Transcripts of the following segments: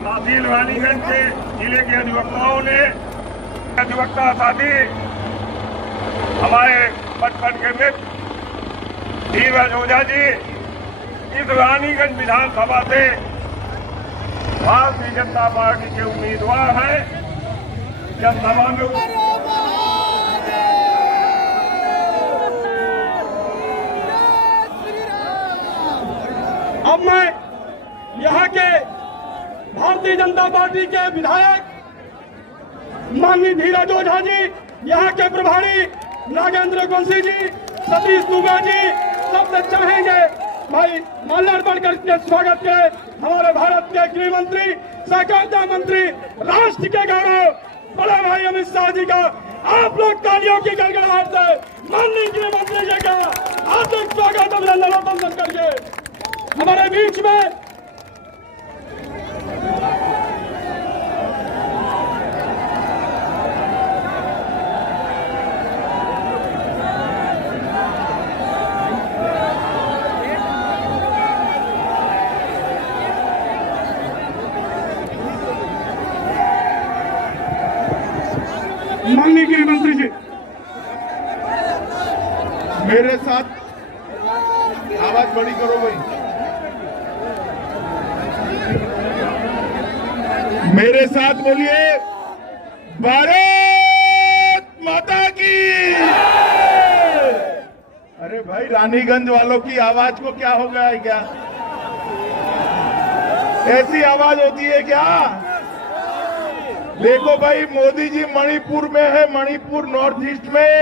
तहसील रानीगंज के जिले के अधिवक्ताओं ने अधिवक्ता साथी हमारे बचपन के मित्र धीरज ओझा जी इस रानीगंज विधानसभा से भारतीय जनता पार्टी के उम्मीदवार हैं। जनसभा में अब मैं यहाँ के भारतीय जनता पार्टी के विधायक माननीय धीरज ओझा जी, यहाँ के प्रभारी नागेंद्र गोंसी जी, सतीश दुबे जी, सबसे चाहेंगे भाई माल्यार्पण करके स्वागत करें हमारे भारत के गृह मंत्री, सहकारिता मंत्री, राष्ट्र के गौरव बड़े भाई अमित शाह जी का आप लोग तालियों की गड़गड़ाहट से माननीय गृह मंत्री जी का हार्दिक स्वागत अभिनंदन अभिनंदन करके हमारे बीच में माननीय गृह मंत्री जी मेरे साथ आवाज बड़ी करो भाई। मेरे साथ बोलिए भारत माता की। अरे भाई रानीगंज वालों की आवाज को क्या हो गया है क्या? ऐसी आवाज होती है क्या? देखो भाई मोदी जी मणिपुर में है, मणिपुर नॉर्थ ईस्ट में,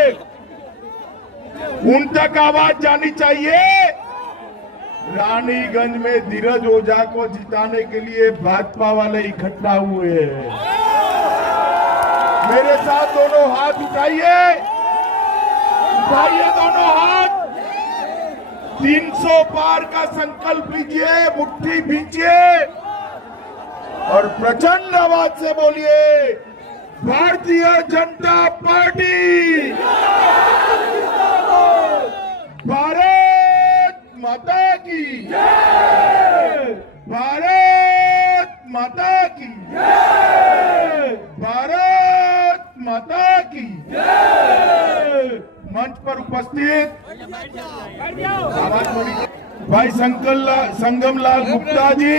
उन तक आवाज जानी चाहिए। रानीगंज में धीरज ओझा को जिताने के लिए भाजपा वाले इकट्ठा हुए हैं। मेरे साथ दोनों हाथ उठाइए, उठाइए दोनों हाथ। 300 पार का संकल्प लीजिए, मुट्ठी भींचिए और प्रचंड आवाज से बोलिए भारतीय जनता पार्टी, भारत माता की, भारत माता की, भारत माता की। मंच पर उपस्थित भाई संगम लाल गुप्ता जी,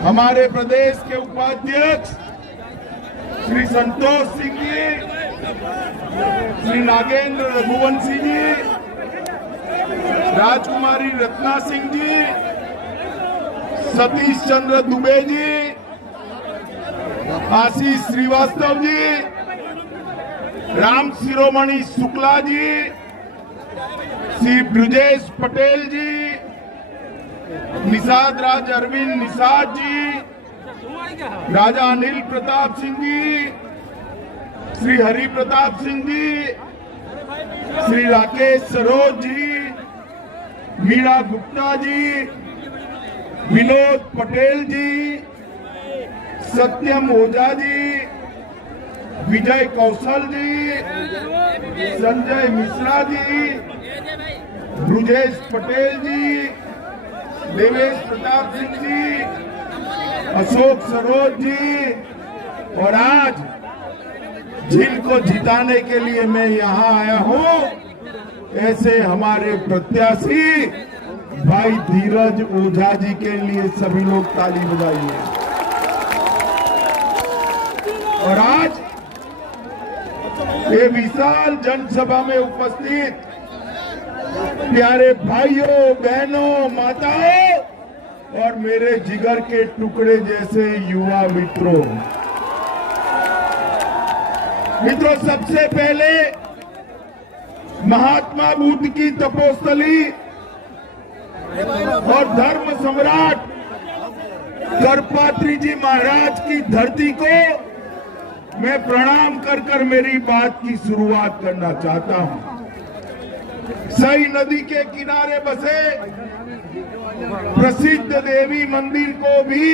हमारे प्रदेश के उपाध्यक्ष श्री संतोष सिंह जी, श्री नागेंद्र रघुवंशी जी, राजकुमारी रत्ना सिंह जी, सतीश चंद्र दुबे जी, आशीष श्रीवास्तव जी, राम शिरोमणि शुक्ला जी, श्री ब्रजेश पटेल जी, निषाद राज अरविंद निषाद जी, राजा अनिल प्रताप सिंह जी, श्री हरि प्रताप सिंह जी, श्री राकेश सरोज जी, मीरा गुप्ता जी, विनोद पटेल जी, सत्यम ओझा जी, विजय कौशल जी, संजय मिश्रा जी, ब्रजेश पटेल जी, देवेश प्रताप सिंह जी, अशोक सरोज जी, और आज जिनको जिताने के लिए मैं यहाँ आया हूँ ऐसे हमारे प्रत्याशी भाई धीरज ओझा जी के लिए सभी लोग ताली बजाइए। और आज ये विशाल जनसभा में उपस्थित प्यारे भाइयों बहनों माताओं और मेरे जिगर के टुकड़े जैसे युवा मित्रों, सबसे पहले महात्मा बुद्ध की तपोस्थली और धर्म सम्राट करपात्री जी महाराज की धरती को मैं प्रणाम कर कर मेरी बात की शुरुआत करना चाहता हूं। सई नदी के किनारे बसे प्रसिद्ध देवी मंदिर को भी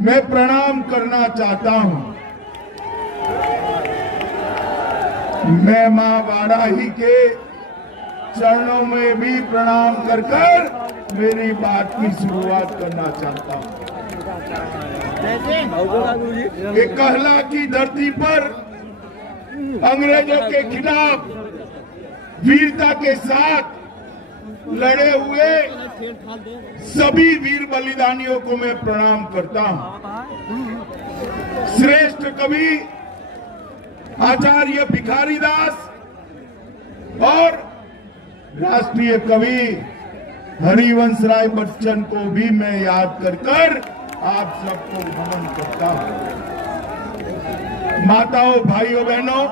मैं प्रणाम करना चाहता हूं। मैं मां वाराही के चरणों में भी प्रणाम कर कर मेरी बात की शुरुआत करना चाहता हूं। कि कहला की धरती पर अंग्रेजों के खिलाफ वीरता के साथ लड़े हुए सभी वीर बलिदानियों को मैं प्रणाम करता हूं। श्रेष्ठ कवि आचार्य भिखारीदास और राष्ट्रीय कवि हरिवंश राय बच्चन को भी मैं याद कर आप सबको नमन करता हूं। माताओं, भाइयों, बहनों,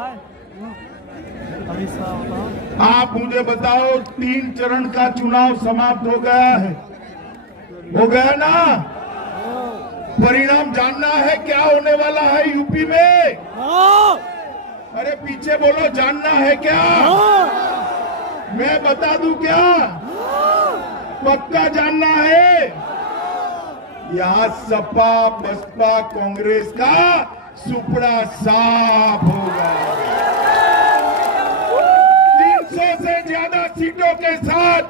आप मुझे बताओ, 3 चरण का चुनाव समाप्त हो गया है, हो गया ना? परिणाम जानना है क्या होने वाला है यूपी में? अरे पीछे बोलो, जानना है क्या? मैं बता दूं क्या? पक्का जानना है? यहाँ सपा बसपा कांग्रेस का सुपड़ा साफ होगा। 300 से ज्यादा सीटों के साथ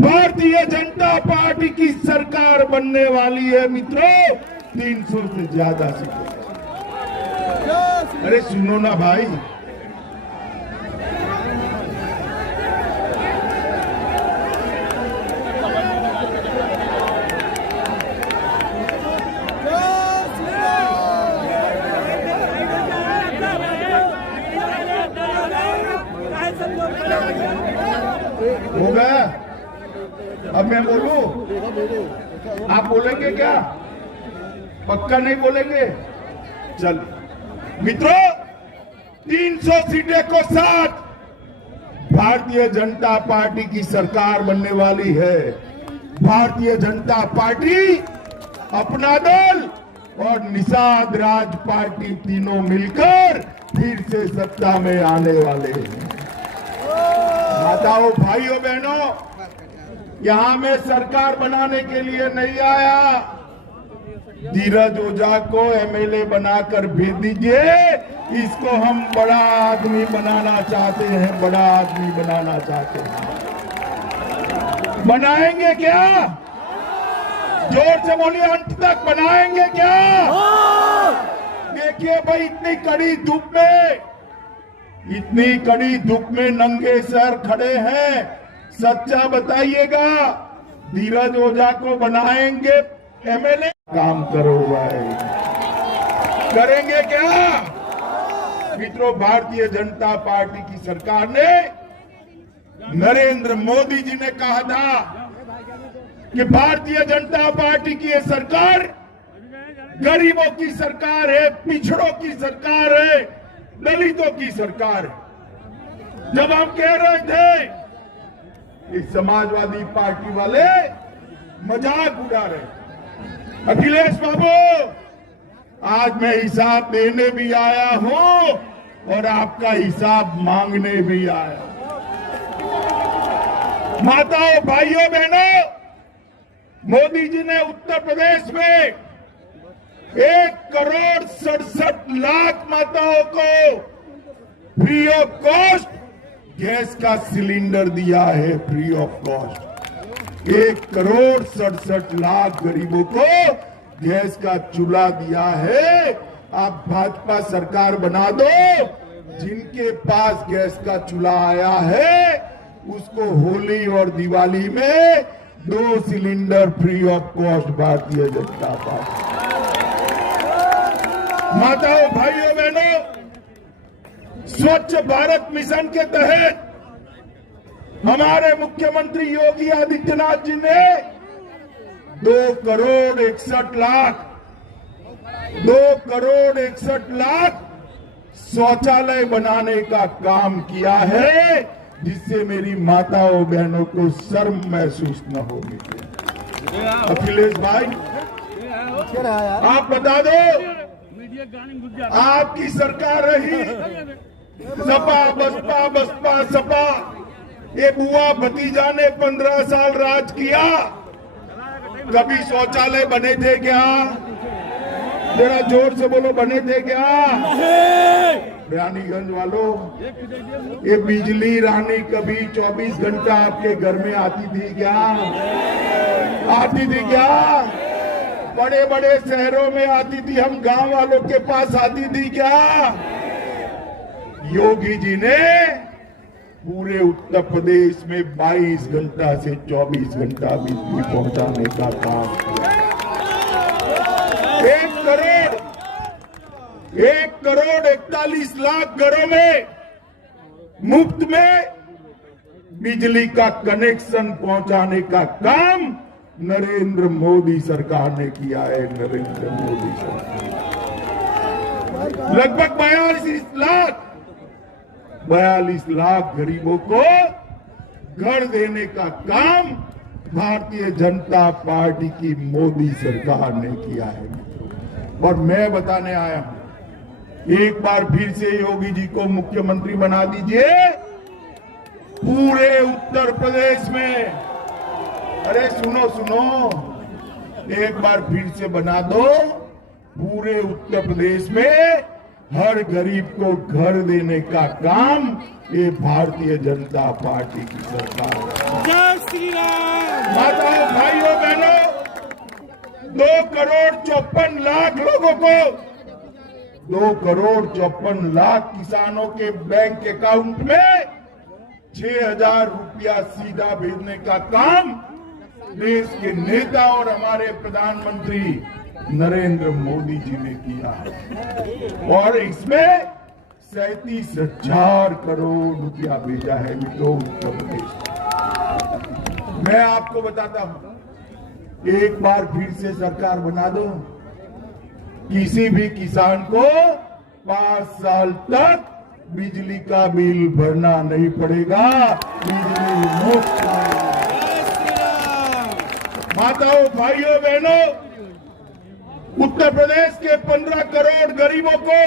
भारतीय जनता पार्टी की सरकार बनने वाली है मित्रों। 300 से ज्यादा सीटों। अरे सुनो ना भाई, हो गया? अब मैं बोलूं? आप बोलेंगे क्या? पक्का नहीं बोलेंगे? चल मित्रों, 300 सीटें को साथ भारतीय जनता पार्टी की सरकार बनने वाली है। भारतीय जनता पार्टी, अपना दल और निषाद राज पार्टी तीनों मिलकर फिर से सत्ता में आने वाले हैं। माताओं, भाइयों, बहनों, यहां मैं सरकार बनाने के लिए नहीं आया। धीरज ओझा को एमएलए बनाकर भेज दीजिए। इसको हम बड़ा आदमी बनाना चाहते हैं, बड़ा आदमी बनाना चाहते हैं। बनाएंगे क्या? जोर से बोलिए, अंत तक बनाएंगे क्या? देखिए भाई, इतनी कड़ी धूप में नंगे सर खड़े हैं। सच्चा बताइएगा, धीरज ओझा को बनाएंगे एमएलए? काम करो भाई, करेंगे क्या? मित्रों, भारतीय जनता पार्टी की सरकार ने, नरेंद्र मोदी जी ने कहा था कि भारतीय जनता पार्टी की ये सरकार गरीबों की सरकार है, पिछड़ों की सरकार है, दलितों की सरकार है। जब हम कह रहे थे कि समाजवादी पार्टी वाले मजाक उड़ा रहे, अखिलेश बाबू, आज मैं हिसाब देने भी आया हूं और आपका हिसाब मांगने भी आया। माताओं, भाइयों, बहनों, मोदी जी ने उत्तर प्रदेश में 1,67,00,000 माताओं को फ्री ऑफ कॉस्ट गैस का सिलेंडर दिया है। फ्री ऑफ कॉस्ट 1,67,00,000 गरीबों को गैस का चूल्हा दिया है। आप भाजपा सरकार बना दो, जिनके पास गैस का चूल्हा आया है उसको होली और दिवाली में 2 cylinder free of cost Bharatiya Janata party. माताओं, भाइयों, बहनों, स्वच्छ भारत मिशन के तहत हमारे मुख्यमंत्री योगी आदित्यनाथ जी ने 2,61,00,000 शौचालय बनाने का काम किया है, जिससे मेरी माताओं बहनों को शर्म महसूस न होगी। अखिलेश भाई, आप बता दो, आपकी सरकार रही, सपा बसपा बसपा सपा, ये बुआ भतीजा ने 15 साल राज किया। कभी शौचालय बने थे क्या? जरा जोर से बोलो, बने थे क्या? रानीगंज वालों, ये बिजली रानी कभी 24 घंटा आपके घर में आती थी क्या? आती थी क्या? बड़े बड़े शहरों में आती थी, हम गांव वालों के पास आती थी क्या? योगी जी ने पूरे उत्तर प्रदेश में 22 घंटा से 24 घंटा बिजली पहुंचाने का काम किया। 1 करोड़ 41 लाख घरों में मुफ्त में बिजली का कनेक्शन पहुंचाने का काम नरेंद्र मोदी सरकार ने किया है। नरेंद्र मोदी सरकार लगभग 42 लाख गरीबों को घर देने का काम भारतीय जनता पार्टी की मोदी सरकार ने किया है। और मैं बताने आया हूं, एक बार फिर से योगी जी को मुख्यमंत्री बना दीजिए पूरे उत्तर प्रदेश में। अरे सुनो सुनो, एक बार फिर से बना दो पूरे उत्तर प्रदेश में हर गरीब को घर देने का काम ये भारतीय जनता पार्टी की सरकार है। जय श्री राम। माताओं भाइयों बहनों, 2 करोड़ 54 लाख लोगों को, 2 करोड़ 54 लाख किसानों के बैंक अकाउंट में 6,000 रुपया सीधा भेजने का काम देश के नेता और हमारे प्रधानमंत्री नरेंद्र मोदी जी ने किया है। और इसमें 37,000 करोड़ रुपया भेजा है मित्रों उत्तर प्रदेश। मैं आपको बताता हूं, एक बार फिर से सरकार बना दो, किसी भी किसान को 5 साल तक बिजली का बिल भरना नहीं पड़ेगा, बिजली मुफ्त। माताओं भाइयों बहनों, उत्तर प्रदेश के 15 करोड़ गरीबों को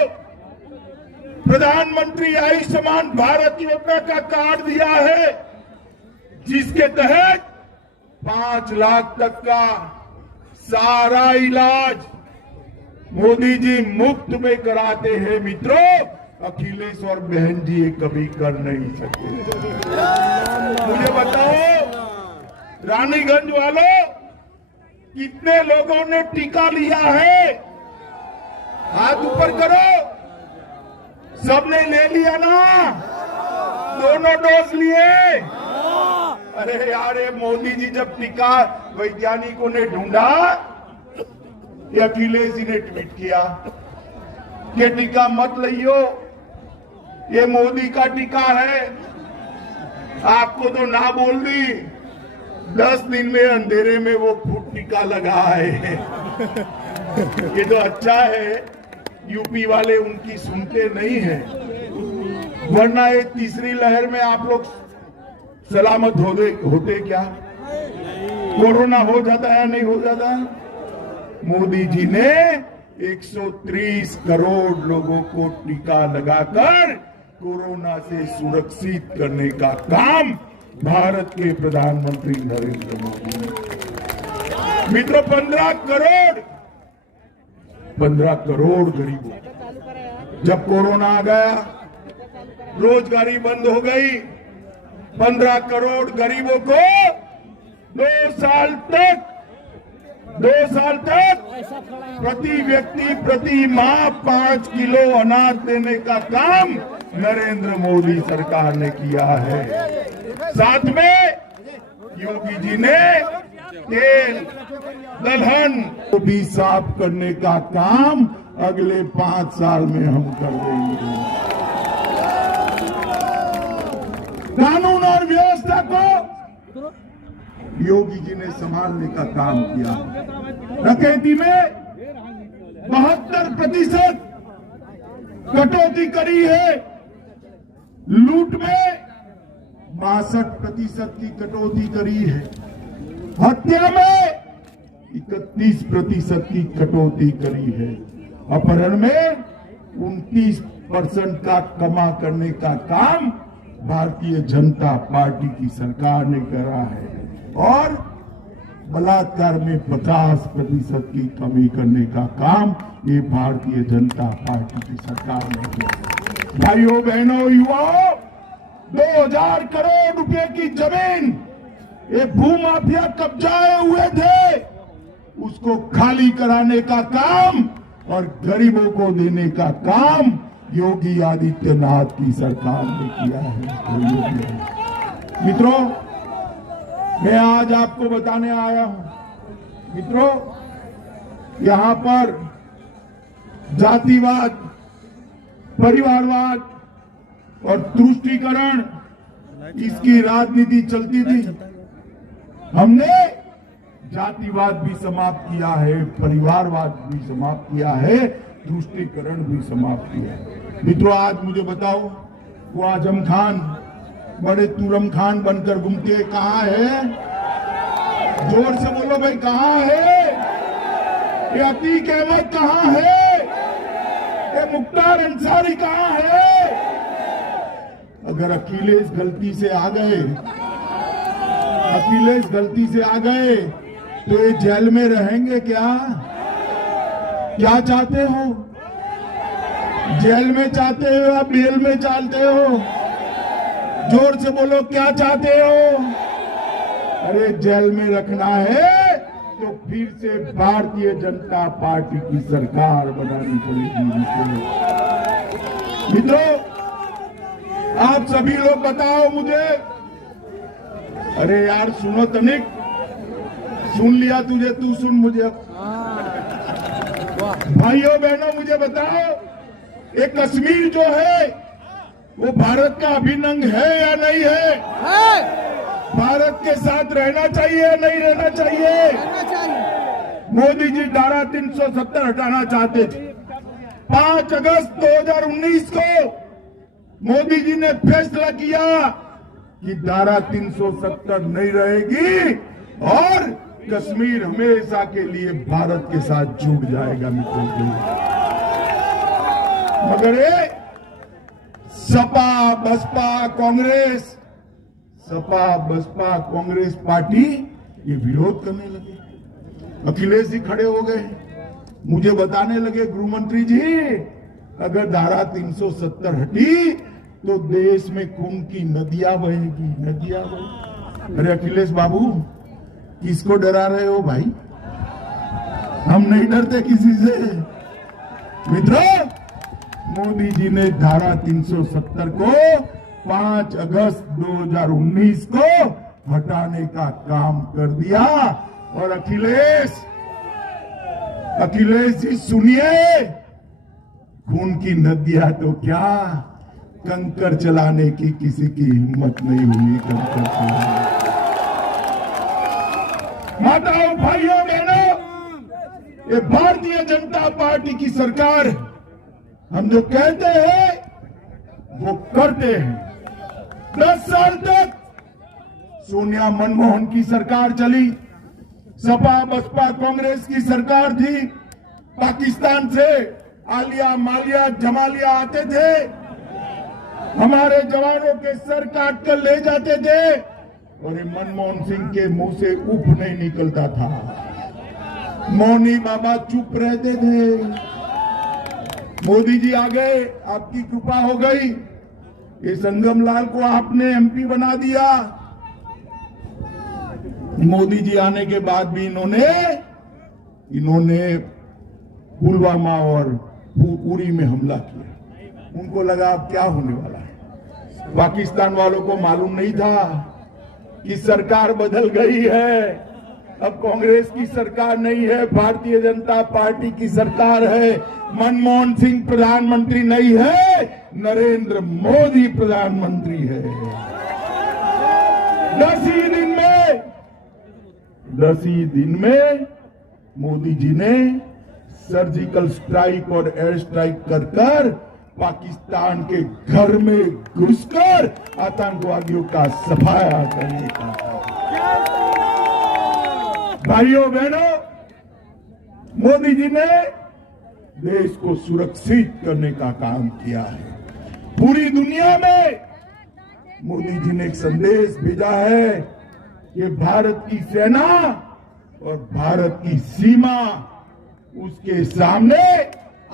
प्रधानमंत्री आयुष्मान भारत योजना का कार्ड दिया है, जिसके तहत 5 लाख तक का सारा इलाज मोदी जी मुफ्त में कराते हैं। मित्रों, अखिलेश और बहन जी ये कभी कर नहीं सकते। मुझे बताओ, रानीगंज वालों, कितने लोगों ने टीका लिया है? हाथ ऊपर करो। सबने ले लिया ना? दोनों डोज लिए? अरे यार, ये मोदी जी जब टीका वैज्ञानिकों ने ढूंढा, ये अखिलेश जी ने ट्वीट किया कि टीका मत लियो, ये मोदी का टीका है। आपको तो ना बोल दी, 10 दिन में अंधेरे में वो फुट टीका लगा है। ये तो अच्छा है, यूपी वाले उनकी सुनते नहीं है, वरना ये तीसरी लहर में आप लोग सलामत होते क्या? कोरोना हो जाता है नहीं हो जाता? मोदी जी ने 130 करोड़ लोगों को टीका लगाकर कोरोना से सुरक्षित करने का काम भारत के प्रधानमंत्री नरेंद्र मोदी ने। मित्रों, 15 करोड़ गरीबों, जब कोरोना आ गया, रोजगारी बंद हो गई, 15 करोड़ गरीबों को 2 साल तक प्रति व्यक्ति प्रति माह 5 किलो अनाज देने का काम नरेंद्र मोदी सरकार ने किया है। साथ में योगी जी ने तेल दलहन को भी साफ करने का काम अगले 5 साल में हम कर देंगे। कानून और व्यवस्था को योगी जी ने संभालने का काम किया। डकैती में 72% कटौती करी है, लूट में 62% की कटौती करी है, हत्या में 31% की कटौती करी है, अपहरण में 29% का कमा करने का काम भारतीय जनता पार्टी की सरकार ने करा है, और बलात्कार में 50% की कमी करने का काम ये भारतीय जनता पार्टी की सरकार ने किया। भाइयों बहनों युवाओं, 2000 करोड़ रुपए की जमीन ये भूमाफिया कब्जाए हुए थे, उसको खाली कराने का काम और गरीबों को देने का काम योगी आदित्यनाथ की सरकार ने किया है। मित्रों, मैं आज आपको बताने आया हूं, मित्रों, यहां पर जातिवाद, परिवारवाद और तुष्टीकरण इसकी राजनीति चलती थी। हमने जातिवाद भी समाप्त किया है, परिवारवाद भी समाप्त किया है, तुष्टीकरण भी समाप्त किया है। मित्रों, आज मुझे बताओ, वो आजम खान बड़े तुरम खान बनकर घूमते कहां है? जोर से बोलो भाई, कहां है? ये अतीक अहमद कहां है? ये मुख्तार अंसारी कहां है? अगर अखिलेश गलती से आ गए, अखिलेश गलती से आ गए तो ये जेल में रहेंगे क्या? क्या चाहते हो? जेल में चाहते हो या बेल में चाहते हो? जोर से बोलो, क्या चाहते हो? अरे जेल में रखना है तो फिर से भारतीय जनता पार्टी की सरकार बनानी पड़ेगी। मित्रों, आप सभी लोग बताओ मुझे। अरे यार सुनो तनिक, सुन लिया तुझे, तू सुन मुझे। भाइयों बहनों, मुझे बताओ, ये कश्मीर जो है वो भारत का अभिन्न अंग है या नहीं है? भारत के साथ रहना चाहिए या नहीं रहना चाहिए? मोदी जी धारा 370 हटाना चाहते थे। 5 अगस्त 2019 को मोदी जी ने फैसला किया कि धारा 370 नहीं रहेगी और कश्मीर हमेशा के लिए भारत के साथ जुड़ जाएगा। मित्रों, मगर ये सपा बसपा कांग्रेस, सपा बसपा कांग्रेस पार्टी ये विरोध करने लगे। अखिलेश जी खड़े हो गए, मुझे बताने लगे, गृह मंत्री जी, अगर धारा 370 हटी तो देश में खून की नदियां बहेगी, नदियां बहेगी। अरे अखिलेश बाबू, किसको डरा रहे हो भाई? हम नहीं डरते किसी से। मित्रों, मोदी जी ने धारा 370 को 5 अगस्त 2019 को हटाने का काम कर दिया। और अखिलेश जी सुनिए, खून की नदियां तो क्या, कंकर चलाने की किसी की हिम्मत नहीं हुई। कंकर चलाने, माताओं भाइयों बहनों, ये भारतीय जनता पार्टी की सरकार, हम जो कहते हैं वो करते हैं। 10 साल तक सोनिया मनमोहन की सरकार चली, सपा बसपा कांग्रेस की सरकार थी। पाकिस्तान से आलिया मालिया जमालिया आते थे, हमारे जवानों के सर काट कर ले जाते थे और मनमोहन सिंह के मुंह से उफ नहीं निकलता था। मौनी बाबा चुप रहते थे। मोदी जी आ गए, आपकी कृपा हो गई, ये संगम लाल को आपने एमपी बना दिया। मोदी जी आने के बाद भी इन्होंने पुलवामा और उरी में हमला किया। उनको लगा अब क्या होने वाला है। पाकिस्तान वालों को मालूम नहीं था कि सरकार बदल गई है, अब कांग्रेस की सरकार नहीं है, भारतीय जनता पार्टी की सरकार है। मनमोहन सिंह प्रधानमंत्री नहीं है, नरेंद्र मोदी प्रधानमंत्री है। 10 ही दिन में मोदी जी ने सर्जिकल स्ट्राइक और एयर स्ट्राइक कर पाकिस्तान के घर में घुसकर आतंकवादियों का सफाया करने का। भाइयों बहनों, मोदी जी ने देश को सुरक्षित करने का काम किया है। पूरी दुनिया में मोदी जी ने एक संदेश भेजा है कि भारत की सेना और भारत की सीमा, उसके सामने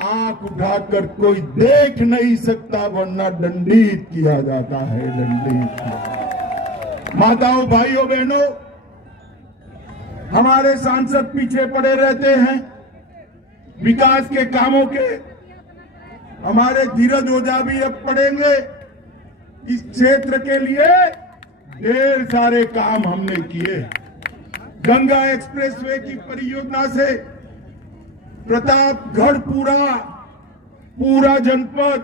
आंख उठाकर कोई देख नहीं सकता, वरना दंडित किया जाता है, दंडित। माताओं भाइयों बहनों, हमारे सांसद पीछे पड़े रहते हैं विकास के कामों के। हमारे धीरज ओझा भी अब पड़ेंगे। इस क्षेत्र के लिए ढेर सारे काम हमने किए। गंगा एक्सप्रेसवे की परियोजना से प्रतापगढ़ पूरा जनपद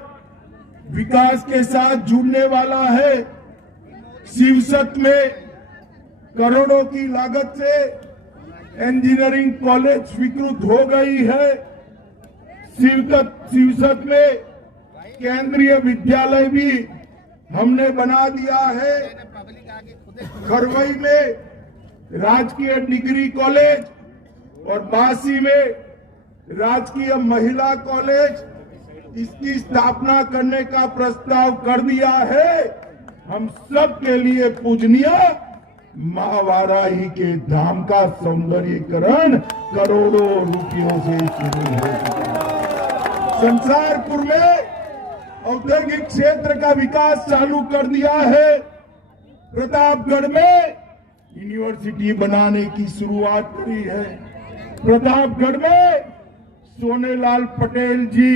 विकास के साथ जुड़ने वाला है। शिवसत में करोड़ों की लागत से इंजीनियरिंग कॉलेज स्वीकृत हो गई है। शिवसत में केंद्रीय विद्यालय भी हमने बना दिया है। खरवई में राजकीय डिग्री कॉलेज और बासी में राजकीय महिला कॉलेज, इसकी स्थापना करने का प्रस्ताव कर दिया है। हम सब के लिए पूजनीय मां वाराही के धाम का सौंदर्यीकरण करोड़ों रुपयों से शुरू हो चुका है। संसारपुर में औद्योगिक क्षेत्र का विकास चालू कर दिया है। प्रतापगढ़ में यूनिवर्सिटी बनाने की शुरुआत करी है। प्रतापगढ़ में सोनेलाल पटेल जी,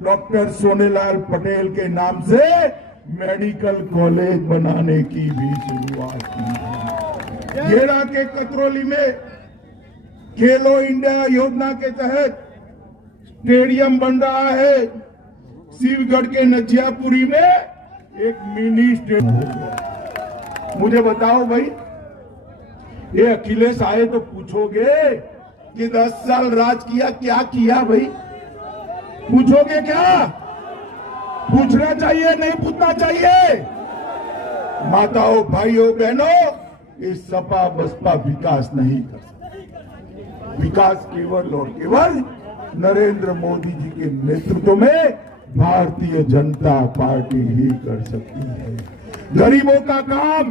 डॉक्टर सोनेलाल पटेल के नाम से मेडिकल कॉलेज बनाने की भी शुरुआत की है। गेड़ा के कतरौली में खेलो इंडिया योजना के तहत स्टेडियम बन रहा है। शिवगढ़ के नजियापुरी में एक मिनी स्टेडियम हो गया। मुझे बताओ भाई, ये अखिलेश आए तो पूछोगे कि 10 साल राज किया, क्या किया भाई? पूछोगे क्या? पूछना चाहिए, नहीं पूछना चाहिए? माताओं, भाइयों, बहनों, ये सपा बसपा विकास नहीं कर सकती। विकास केवल और केवल नरेंद्र मोदी जी के नेतृत्व में भारतीय जनता पार्टी ही कर सकती है। गरीबों का काम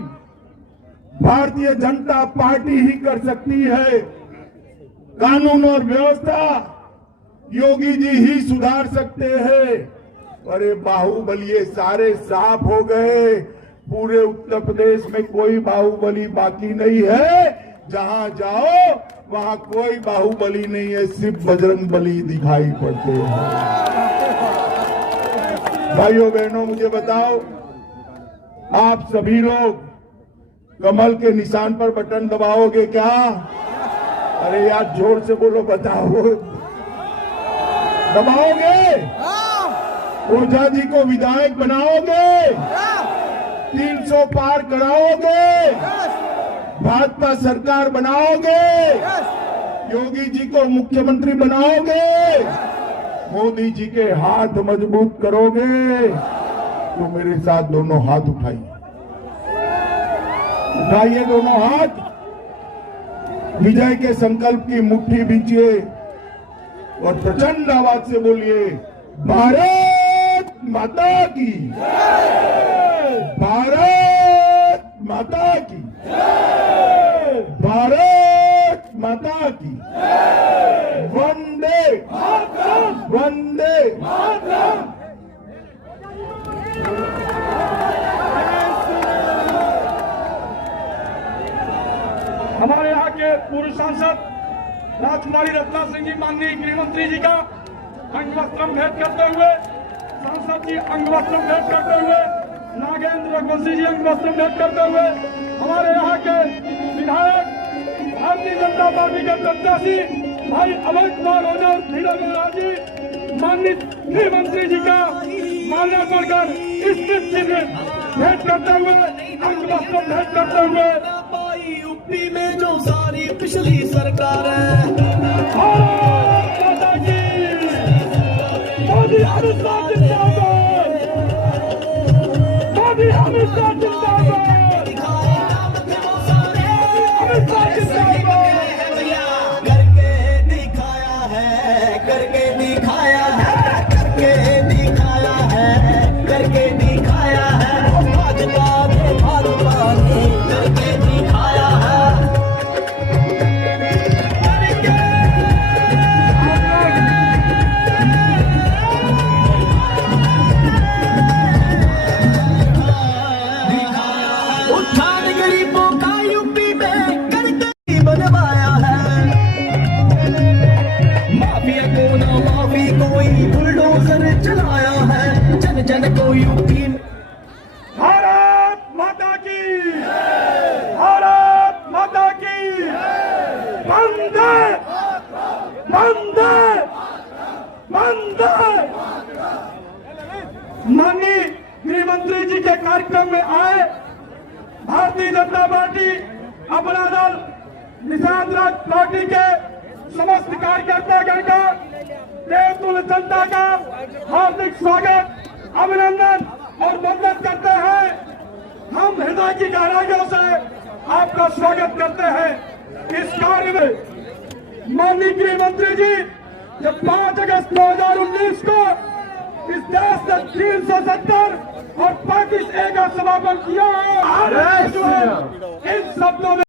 भारतीय जनता पार्टी ही कर सकती है। कानून और व्यवस्था योगी जी ही सुधार सकते हैं। अरे बाहुबली सारे साफ हो गए। पूरे उत्तर प्रदेश में कोई बाहुबली बाकी नहीं है। जहां जाओ वहां कोई बाहुबली नहीं है, सिर्फ बजरंग बली दिखाई पड़ते हैं। भाइयों बहनों, मुझे बताओ, आप सभी लोग कमल के निशान पर बटन दबाओगे क्या? अरे यार जोर से बोलो, बताओ, दबाओगे? ओझा जी को विधायक बनाओगे? 300 पार कराओगे? भाजपा सरकार बनाओगे? योगी जी को मुख्यमंत्री बनाओगे? मोदी जी के हाथ मजबूत करोगे? तो मेरे साथ दोनों हाथ उठाइए, उठाइए दोनों हाथ। विजय के संकल्प की मुट्ठी बींचिए और प्रचंड आवाज से बोलिए, भारत माता की, भारत माता की, भारत माता की। वंदे वंदे। हमारे यहाँ के पूर्व सांसद राजकुमारी रत्ना सिंह जी माननीय गृह मंत्री जी का अंगवस्त्रम भेंट करते हुए, सांसद जी अंगवस्त्रम भेंट करते हुए, नागेंद्र रघुवंशी जी अंगवस्त्रम भेंट करते हुए, हमारे यहाँ के विधायक भारतीय जनता पार्टी के प्रत्याशी भाई अभय कुमार ओझा, धीरज ओझा जी माननीय गृह मंत्री जी का माल्या पढ़कर स्मृति चिन्ह भेंट करते हुए, अंगवस्त्रम भेंट करते हुए, यूपी में जो सारी पिछली सरकार है, मोदी अमित शाह जिंदाबाद, मोदी अमित शाह जिंदाबाद, अमित शाह जिंदाबाद। करके दिखाया है, करके दिखाया है, करके दिखाया है, करके दिखाया है, भाजपा ने करके दिखाया है। वंदे वंदे वंदे। माननीय गृह मंत्री जी के कार्यक्रम में आए भारतीय जनता पार्टी अपना दल निषाद राज पार्टी के समस्त कार्यकर्तागण का देवतुल्य जनता का हार्दिक स्वागत, अभिनंदन और वंदन करते हैं। हम हृदय की गहराइयों से आपका स्वागत करते हैं। इस कार्य में माननीय गृह मंत्री जी जब 5 अगस्त 2019 को इस देश से 370 और 35A का समापन किया है, इन शब्दों में